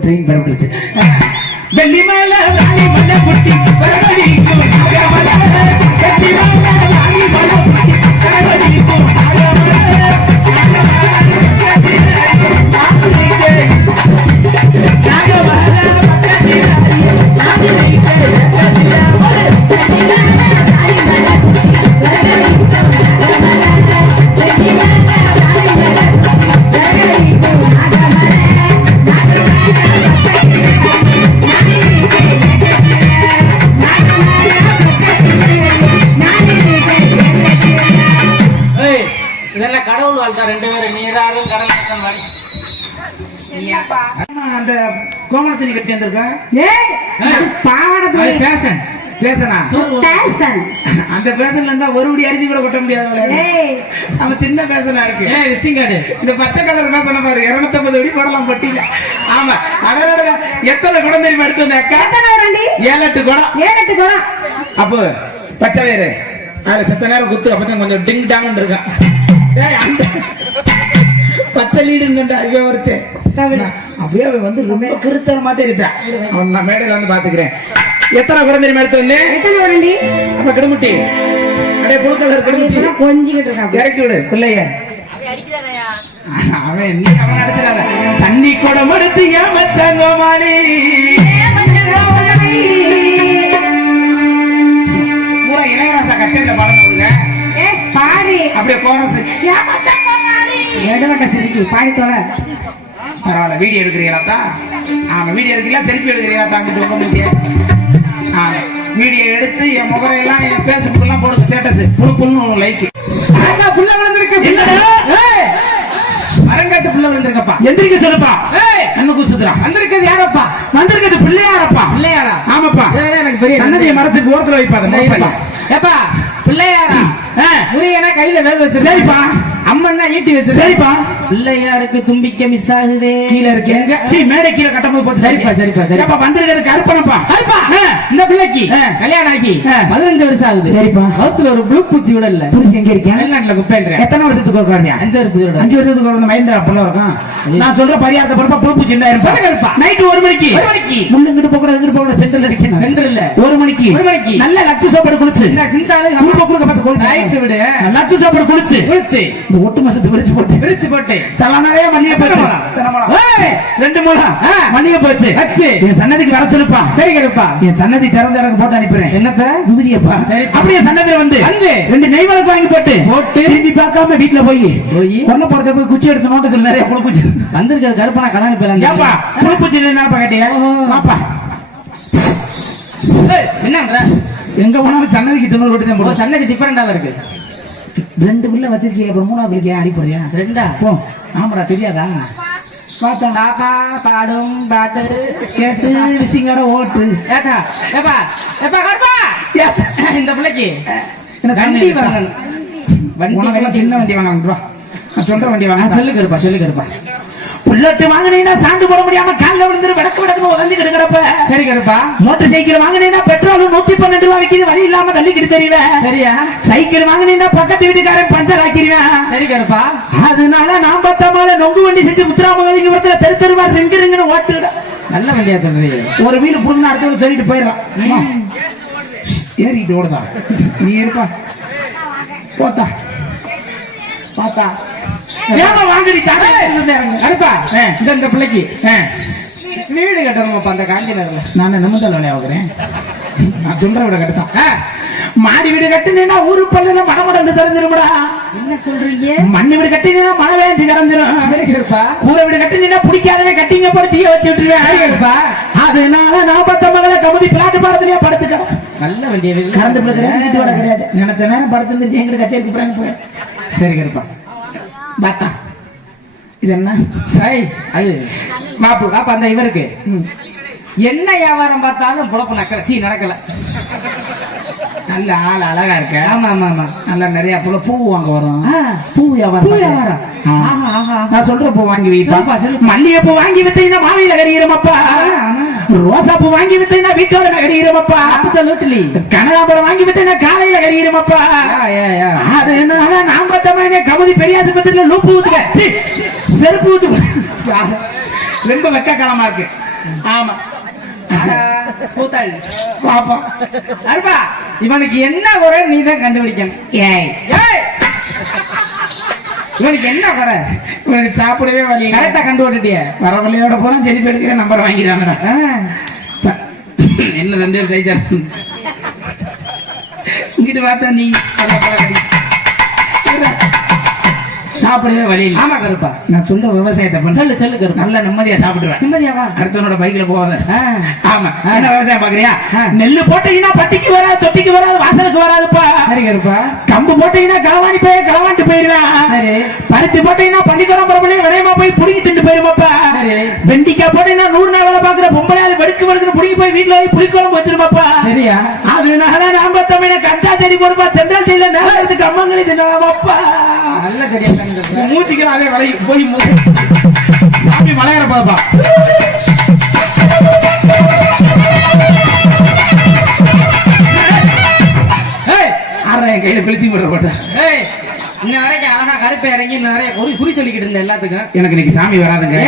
Train பரப்பிடுச்சு வெள்ளி மேல வாங்கி மலை குட்டி வரவடிக்கும் நாகமலை வெள்ளி வாங்கி மலை குட்டி வரவடிக்கும் அந்த கோமணத்தை கட்டி வந்திருக்க? அது ஃபேஷன் பேசனா. அந்த பேசன்ல இருந்தா ஒரு உடி அரிசி கூட கொட்ட முடியாது. அவன் சின்ன பேசனா இருக்கு. ஏய் இந்த பச்சை கலர் பேசன பாரு இருநூத்தம்பது அடி போடலாம் பட்டியில. ஆமா. அடடட எத்தனை குடம் தெரியுமா எடுத்து வந்த அக்கா? ஏழு எட்டு குடம். அப்போ பச்சை வேறு அதுல செத்த நேரம் குத்து அப்பதான் கொஞ்சம் டிங் டாங் இருக்கான். ஏய், அந்த பச்சை லீடு அறிவே ஒருத்தன். அப்படியே அவன் வந்து ரொம்ப கிருத்தனமா தான் இருப்பேன். அவன் நான் மேடையில வந்து பாத்துக்கிறேன் எத்தனை குடம் தெரியுமா எடுத்து வந்தேன் அப்ப கிடமுட்டி. அடே புழுக்கலர் கிடமுட்டி. கொஞ்சிக்கிட்டு இருக்கான் இறக்கி விடு பிள்ளைய. அவன் நீ அவன் அடிச்சிடாத. தண்ணி குடம் எடுத்து ஏமச்சங்கோமாளி. பூரா இளையராசா கச்சேரியில பாடணும் விடுங்க பாரு அப்படியே கோரஸ் எடுவட்ட சிரிக்கி பாடி தொலை. பரவாயில்ல வீடியோ எடுக்கிறீங்களா ஆமா வீடியோ எடுக்கிறீங்களா செல்ஃபி எடுக்கிறீங்களா தாங்கிட்டு உங்க முடிய ஆமா வீடியோ எடுத்து என் முகரையெல்லாம் என் பேஸ்புக் எல்லாம் போடுங்க ஸ்டேட்டஸ் புண்ணு லைக் புள்ள? ஏய், மரங்காட்டு புள்ள விழுந்திருக்கப்பா எந்திரிக்க சொல்லுப்பா. கண்ணு குசுதுரா வந்திருக்கிறது யாரப்பா? வந்திருக்கிறது பிள்ளையாரப்பா. பிள்ளையாரா? ஆமாப்பா. எனக்கு பெரிய சன்னதிய மரத்துக்கு ஓரத்துல இருப்பா. ஏப்பா பிள்ளையாரா? ஆ, முருகனா கையில வேல் வச்சு சரிப்பா. அம்மன்னா ஈட்டி வச்சு சரிப்பா. பிள்ளையாருக்கு தும்பிக்க மிஸ் ஆகுதே. கீழே இருக்கு. எங்க? சீ மேடை கீழே கட்டும்போது போச்சு. சரிப்பா, சரிப்பா, சரிப்பா. வந்திருக்கிறது கருப்பனப்பா. இந்த பிள்ளைக்கு. கல்யாணம் ஆகி. பதினஞ்சு வருஷம் ஆகுது. சரிப்பா. ஒரு ப்ளூ பூச்சி கூட இல்ல. எங்க இருக்கேன் வெளிநாட்டுல குப்பேன்றேன் எத்தனை வருஷத்துக்கு ஒரு அஞ்சு வருஷத்துக்கு அஞ்சு வருஷத்துக்கு ஒரு மைண்ட் அப்பெல்லாம் இருக்கும் நான் சொல்ற பரியாத்த பொறுப்பா சொல்லுங்க இருப்பா. நைட்டு ஒரு மணிக்கு. ஒரு மணிக்கு. முள்ளு இங்கிட்டு போக இங்கிட்டு போக சென்டர்ல அடிக்கணும் சென்டர் இல்ல ஒரு மணிக்கு. ஒரு மணிக்கு. நல்ல லட்சு சாப்பாடு குளிச்சு. என்ன குடும்ப குடுக்க பசங்க நைட்டு விடு. லட்சு சாப்பாடு குளிச்சு. குளிச்சு. மாசத்துக்கு விரிச்சு போட்டு. பிரிச்சு போட்டு. தலை நிறைய மல்லிகை போச்சு. ரெண்டு மூலம். மல்லிகை போச்சு. என் சன்னதிக்கு வர சொல்லுப்பா. சரி கருப்பா. என் சன்னதி திறந்த எனக்கு போட்டு அனுப்புறேன் என்னத்த? முதிரியப்பா சரிப்பா. அப்படியே சன்னதில வந்து. ரெண்டு நெய் வாங்கி போட்டு போட்டு. திரும்பி பார்க்காம வீட்டுல போய் போய். கொல்ல போறத போய் குச்சி எடுத்து நோட்ட சொல்லி நிறைய புழுப்பூச்சி. வந்திருக்கிறது கருப்பனா கல்யாணம் பேலாம் ஏப்பா புழுப்பூச்சி என்னப்பா கேட்டியா. வாப்பா. என்ன எங்க போனாலும் சன்னதிக்கு திண்ணூறு ரொட்டி தான் சன்னதி டிஃபரெண்டால இருக்கு. ரெண்டு பிள்ளை வச்சிருக்கீங்க அப்புறம் மூணாவது பிள்ளைக்கு அடி போறியா ரெண்டா? போ ஆமாடா தெரியாதா? பார்த்தா பாப்பா பாடும் பாட்டு. கேட்டு விசிங்கட ஓட்டு. ஏக்கா ஏப்பா ஏப்பா கருப்பா! இந்த பிள்ளைக்கு. வண்டி வாங்கணும். வண்டி சின்ன வண்டி வாங்கலாம் வா. நான் சொல்ற வண்டி வாங்க சொல்லு கருப்பா சொல்லு கருப்பா. புல்லட்டு வாங்கினீங்கன்னா சாண்டு போட முடியாம கால்ல விளக்கு விளக்கு சரி கருப்பா. மோட்டர் சைக்கிள் வாங்கினீங்கன்னா பெட்ரோல் நூத்தி பன்னெண்டு ரூபா வழி இல்லாம தள்ளிக்கிட்டு தெரிவேன் சரியா? சைக்கிள் வாங்கினீங்கன்னா பக்கத்து வீட்டுக்காரன் பஞ்சர் ஆக்கிடுவேன் சரி கருப்பா. அதனால நான் பத்தாமல நொங்கு வண்டி செஞ்சு முத்துராமலிங்கபுரத்துல தெரு தெருவா ரிங்கு ரிங்குன்னு ஓட்டுட நல்ல வண்டியா சொல்றீங்க ஒரு வீடு புடுங்க அடுத்த சொல்லிட்டு போயிடலாம் அம்மா, ஏறிட்டு ஓடுதா? நீ இருப்பா. போத்தா. பாத்தா ஏமா வாங்கடி சாமி. கருப்பா ஆ. இந்த இந்த பிள்ளைக்கு. வீடு கட்டணுமாப்பா அந்த காஞ்சி நேரில் நான் நிமிந்தல் வேலையா வைக்கிறேன் நான் சொல்ற விட கட்டுத்தான். மாடி வீடு கட்டினீங்கன்னா ஊரு பல்லுல மடமடன்னு சரிஞ்சிரும்டா. என்ன சொல்றீங்க? மண்ணு வீடு கட்டினீங்கன்னா மழை வேஞ்சு கரைஞ்சிரும். கூரை வீடு கட்டினீங்கன்னா பிடிக்காதவன் கட்டிங்க போல தீய வச்சு விட்டுருவேன். அதனால நான் பத்த மகளை கமுதி பிளாட்டு பாடத்திலேயே படுத்துக்கிறேன் நல்ல வண்டியா கரண்ட் பில் கிடையாது வீட்டு வாடகை கிடையாது. நினைச்ச நேரம் படுத்துருந்துச்சு எங்களுக்கு கத்தே கூப்பிடாங்க போய் சரி கருப்பா பாத்தா. இது என்ன அது மாப்பு பாப்பா அந்த இவருக்கு. என்ன வியாபாரம் பார்த்தாலும் பொழப்பு நக்கல. சீ நடக்கல. நல்ல ஆள் அழகா இருக்க. ஆமா ஆமா ஆமா. நல்லா நிறைய பூல பூ வாங்க வரும். பூ வியாபாரம் பூ. வியாபாரம். நான் சொல்ற பூ வாங்கி வைப்பா. சொல்லுப்பா, சொல்லுப்பா. மல்லிகை பூ வாங்கி வித்தீங்கன்னா மாலையில கறிகிறோமப்பா. ரோசா பூ வாங்கி வித்தீங்கன்னா வீட்டோட கறிகிறோமப்பா Absolutely. கனகாம்பரம் வாங்கி வித்தீங்கன்னா காலையில கறிகிறோமப்பா. அதனால நான் பார்த்தவனே கபதி பெரிய ஆஸ்பத்திரியில லூப்பு ஊத்துக்க சீ, செருப்பு ஊத்து. ரொம்ப வெக்கக்காலமா இருக்கு. ஆமா. ஆஹா, smooth ஆ இருக்கு. பாப்பா. அருப்பா, இவனுக்கு என்ன குறை நீ தான் கண்டுபிடிக்கணும். ஏய். ஏய்! இவனுக்கு என்ன குறை? இவனுக்கு சாப்பிடவே இல்ல. கரெக்டா கண்டுபிடிட்டிய வர வழியோட போனா செல்ஃபி எடுக்கிற நம்பர் வாங்கிடுறாங்கடா ப- என்ன ரெண்டு பேரும் கைதா இங்கிட்டு பார்த்தா நீ. சாப்பிடவே வழி இல்லை. ஆமா கருப்பா. நான் சொல்ற விவசாயத்தை பண்ண. சொல்லு சொல்லு கருப்பா. நல்ல நிம்மதியா சாப்பிட்டுருவேன். நிம்மதியாவா அடுத்தவனோட பைக்ல போகாத. ஆமா. என்ன விவசாயம் பாக்குறியா. நெல்லு போட்டீங்கன்னா பட்டிக்கு வராது தொட்டிக்கு வராது வாசலுக்கு வராதுப்பா. சரி கருப்பா. கம்பு போட்டீங்கன்னா களவாணி போய் களவாண்டு போயிருவேன். சரி. பருத்தி போட்டீங்கன்னா பள்ளிக்கூடம் போறப்பலே விளையமா போய் புடுங்கி திண்டு போயிருமாப்பா. வெண்டிக்காய் போட்டீங்கன்னா நூறு நாள் வேலை பாக்குற பொம்பளையால வெடுக்கு வெடுக்கு புடுங்கி போய் வீட்டுல போய் புளிக்குழம்பு வச்சிருமாப்பா. சரியா? அதனால நாம தமிழ கஞ்சா செடி போடுப்பா. சென்ட்ரல் டீல நேரத்துக்கு அம்மங்களி தின்னாமப்பா நல்ல தான் கருப்பா. மூச்சிக்கிற அதே வலை. போய் சாமி மலையாற பாப்பா. கையில பிழிச்சு போட போட்டேன் இன்ன வரைக்கும் அழகா கருப்பு இறங்கி இன்ன நிறைய குறி குறி சொல்லிக்கிட்டு எல்லாத்துக்கும். எனக்கு இன்னைக்கு சாமி வராதுங்க.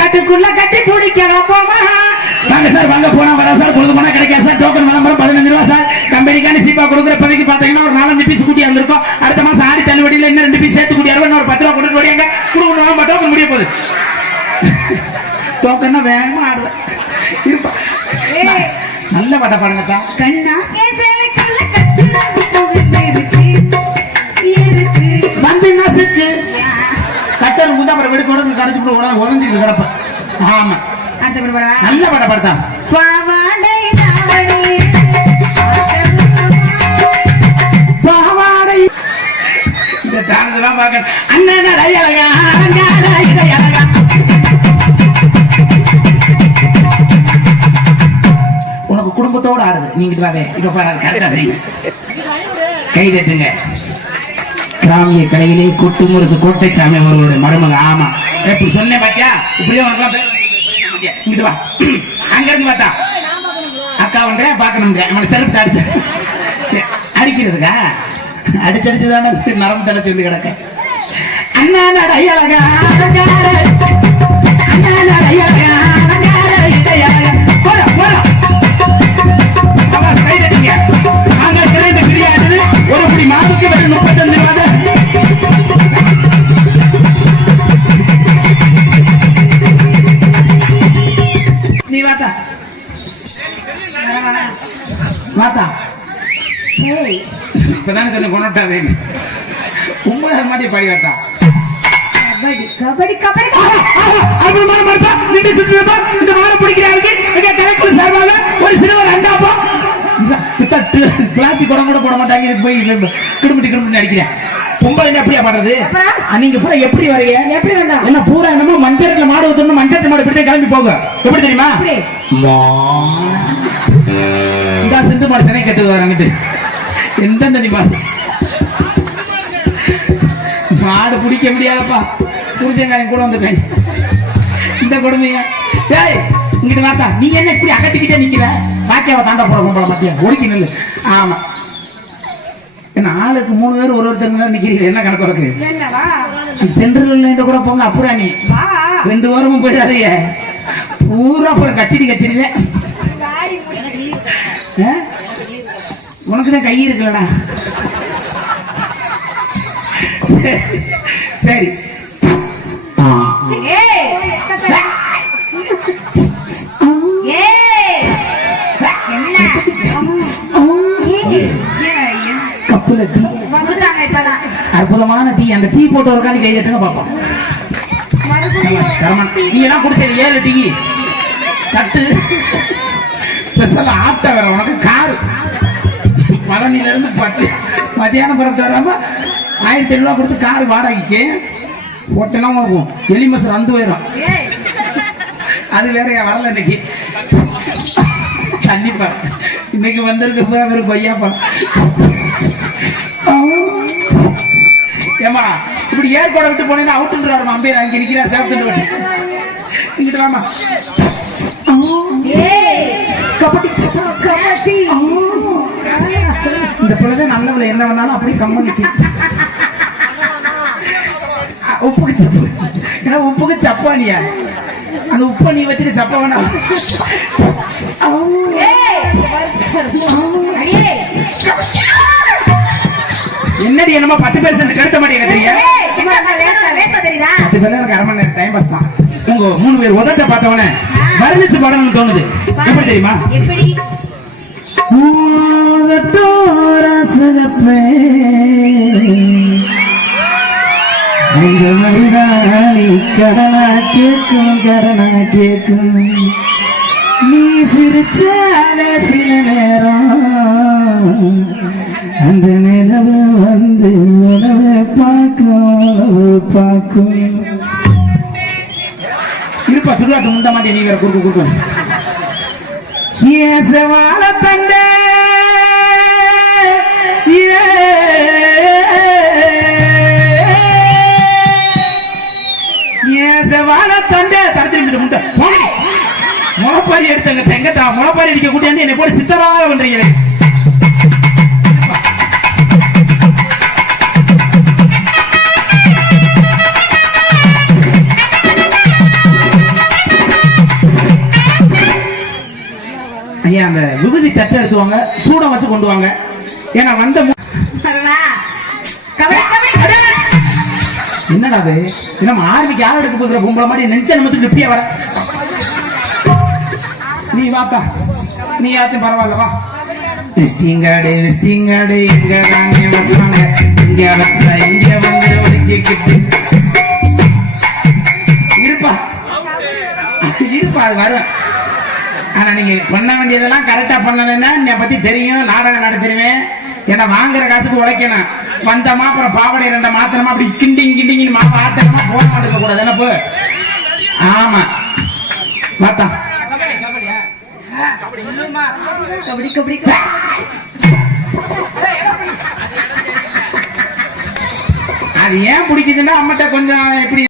காட்டுக்குள்ள கட்டி பிடிக்கலாம் போமா? வாங்க சார் வாங்க போனா வரா சார். பொழுது போனா கிடைக்காது சார். டோக்கன் விளம்பரம் பதினஞ்சு ரூபா சார். கம்பெனிக்கான சீப்பா கொடுக்குற பாத்தீங்கன்னா ஒரு நாலஞ்சு பீஸ் கூட்டி வந்திருக்கோம் அடுத்த மாசம் ஆடி தள்ளுபடியில இன்னும் ரெண்டு பீஸ் சேர்த்து கூட்டி ஒரு பத்து ரூபா கொண்டு வரையாங்க கொடுக்கணும் டோக்கன் முடிய போகுது. டோக்கன்னா வேகமா ஆடுவேன் இருப்பா. நல்ல பட்ட பாருங்கத்தா கண்ணா என் சேலைக்குள்ள கட்டு வந்து புகுந்துருச்சு எதுக்கு? வந்து நசுக்கு கட்டர் முந்தாப்பற வீடு கூட கடைச்சு போட்டு உதஞ்சிட்டு கிடப்ப. ஆமா. நல்ல பட்ட படத்தா இந்த பார்க்க அண்ணன் அழகா அழகா. உனக்கு குடும்பத்தோட ஆடுது. நீங்க வாவே இப்ப கரெக்டா செய்யுங்க. கை தட்டுங்க. கிராமிய கலையிலே கொட்டு முரசு கோட்டை சாமி அவர்களுடைய மருமக. ஆமா. இப்படி சொன்னேன் பாத்தியா? இப்படியே வரலாம் இங்கிட்டு வா. அங்க இருந்து பார்த்தா. அக்கா ஒன்றே பார்க்கணுன்றேன் நம்மளுக்கு செருப்பு அடிச்சு சரி, அடிக்கிறதுக்கா? அடிச்சடிச்சு தானே நரம்பு தலை சொல்லி கிடக்க அண்ணா நடை அழகா அலங்கார. அண்ணா நடை அழகா அழகா. இப்பதானே சொன்ன கொண்டாட்டாதே உங்களை மாதிரி வாத்தா கபடி கபடி கபடி. அற்புதமான மரப்பா, நின்று சுற்றுறப்பா, இந்த மாடை பிடிக்கிறாருக்கு, எங்க கலைக்குழு சார்பாக ஒரு சிறுவர் அண்டாப்பா. பிளாஸ்டிக் குடம் கூட போட மாட்டாங்க. போய் கிடுமிட்டு கிடுமிட்டு அடிக்கிறேன். பொம்பளை எப்படியா? அஹ், நீங்க பூரா எப்படி வரீங்க? எப்படி வந்தோம் என்ன பூரா என்னமோ மஞ்சள் மாடு ஊத்தணும் மஞ்சள் மாடு இப்படி கிளம்பி போங்க. எப்படி தெரியுமா? இந்த சிந்து மாடு சினை கத்துக்கு வராங்கிட்டு எந்த தண்ணி மாடு பிடிக்க முடியாதப்பா. புரிஞ்சங்காயம் கூட வந்துருக்காங்க இந்த கொடுமையா. ஏய் இங்கிட்டு வாத்தா. நீ என்ன இப்படி அகட்டிக்கிட்டே நிக்கிற? பாக்கியாவை தாண்டா போட கும்பல மாட்டியா ஒடுக்கி நில்லு. ஆமா. என்ன ஆளுக்கு மூணு பேர் ஒரு ஒருத்தர் நிக்கிறீங்க என்ன கணக்கு இருக்கு சென்ட்ரல் கூட போங்க அப்புறம் நீ. ரெண்டு வாரமும் போயிடாதீங்க. பூரா கச்சிடில காடி முடி உனக்கு தான் கை இருக்குல்லடா. சரி. கப்புல டீ. அற்புதமான டீ. அந்த டீ போட்டு ஒரு கை தட்டுங்க பாப்போம். சபாஷ், தரமா. நீ எல்லாம் குடிச்சது ஏழு டீ. தட்டு. ஸ்பெஷல் ஆட்ட வேற. உனக்கு காரு. பழனில பத்து மத்தியானம் புறப்பட்டு வராமல் ஆயிரத்தி ஐநூறு கொடுத்து கார் வாடகைக்கு போட்டேன்னா போகும் எலி மசர் வந்து போயிடும் அது வேற வரல இன்னைக்கு. கண்டிப்பா. இன்னைக்கு வந்திருக்கு பூரா வெறும் கொய்யாப்பா ஏமா இப்படி ஏற்பாடு விட்டு போனீங்கன்னா அவுட்டுன்றாரு அம்பேர் அங்கே நிற்கிறார் சாப்பிட்டு இங்கிட்டு வாமா பிள்ளைதான் நல்லவள என்ன வேணாலும் அப்படியே கம்மனிச்சு. உப்புக்கு சப்பு. ஏன்னா உப்புக்கு சப்பானியா? அந்த உப்பை நீ வச்சுட்டு சப்ப வேணாம். என்னடி என்னமோ பத்து பேர் சேர்ந்து கருத்த மாட்டேங்க தெரியும் லேசா தெரியுதா. பத்து பேர்ல எனக்கு அரை மணி நேரம் டைம் பாஸ் தான். உங்க மூணு பேர் உதட்ட பார்த்தவனே வர்ணிச்சு படம்னு தோணுது. எப்படி தெரியுமா? எப்படி? சிகப்பே இந்த மருதாணி கடனா கேட்கும் கடனா கேட்கும் நீ சிரிச்சால சில நேரம் அந்த நிலவு வந்து உணவு பார்க்கும் உணவு பார்க்கும் இருப்பா சுடுகாட்டு முந்த மாட்டேன் நீ வேற குறுக்கு குறுக்கு தண்டே. தரத்தில் முட்டை முளப்பாரி எடுத்தங்க தெங்கத்தா முளப்பாரி அடிக்க கூட்டியாண்டு என்னை போட்டு சித்தராக பண்றீங்களே ஐயா அந்த விபூதி தட்டை எடுத்துவாங்க சூடம் வச்சு கொண்டு வாங்க. ஏன்னா வந்த மு- சரவா என்னடா அது? நம்ம ஆர்மிக்கு ஆள் எடுக்க போகிற பொம்பளை மாதிரி நெஞ்ச நிமித்துக்கு இப்படியே வர. நீ வாத்தா நீ யாச்சும் பரவாயில்ல வா. விஸ்திங்காடு விஸ்திங்காடு எங்க தாங்க வைப்பாங்க இங்க வச்சா இங்க வந்து ஒதுக்கிக்கிட்டு இருப்பா. இருப்பா அது வரும் ஆனா நீங்க பண்ண வேண்டியதெல்லாம் கரெக்டா பண்ணலைன்னா என்னை பத்தி தெரியும். நாடகம் நடத்திடுவேன். ஏன்னா வாங்குற காசுக்கு உழைக்கணும். வந்தமா அப்புறம் பாவடை ரெண்ட மாத்திரமா அப்படி கிண்டிங் கிண்டிங்கின்னு மாவு ஆட்டமா போட மாட்டேங்க கூடாது என்ன போ. ஆமா. மாத்தா கபடி கபடி. அது ஏன் பிடிக்குதுன்னா அம்மட்ட கொஞ்சம் எப்படி